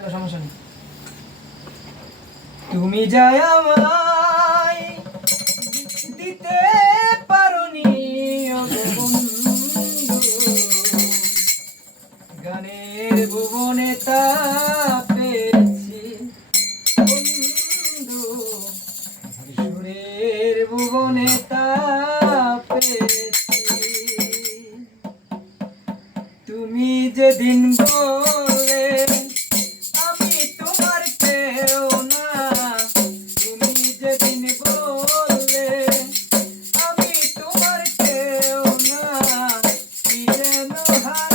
চলো সমস্যা নেই? তুমি যাই আমায় দিতে পারোনি গানের ভুবনে তা পেয়েছি বন্ধু। সুরের ভুবনে high.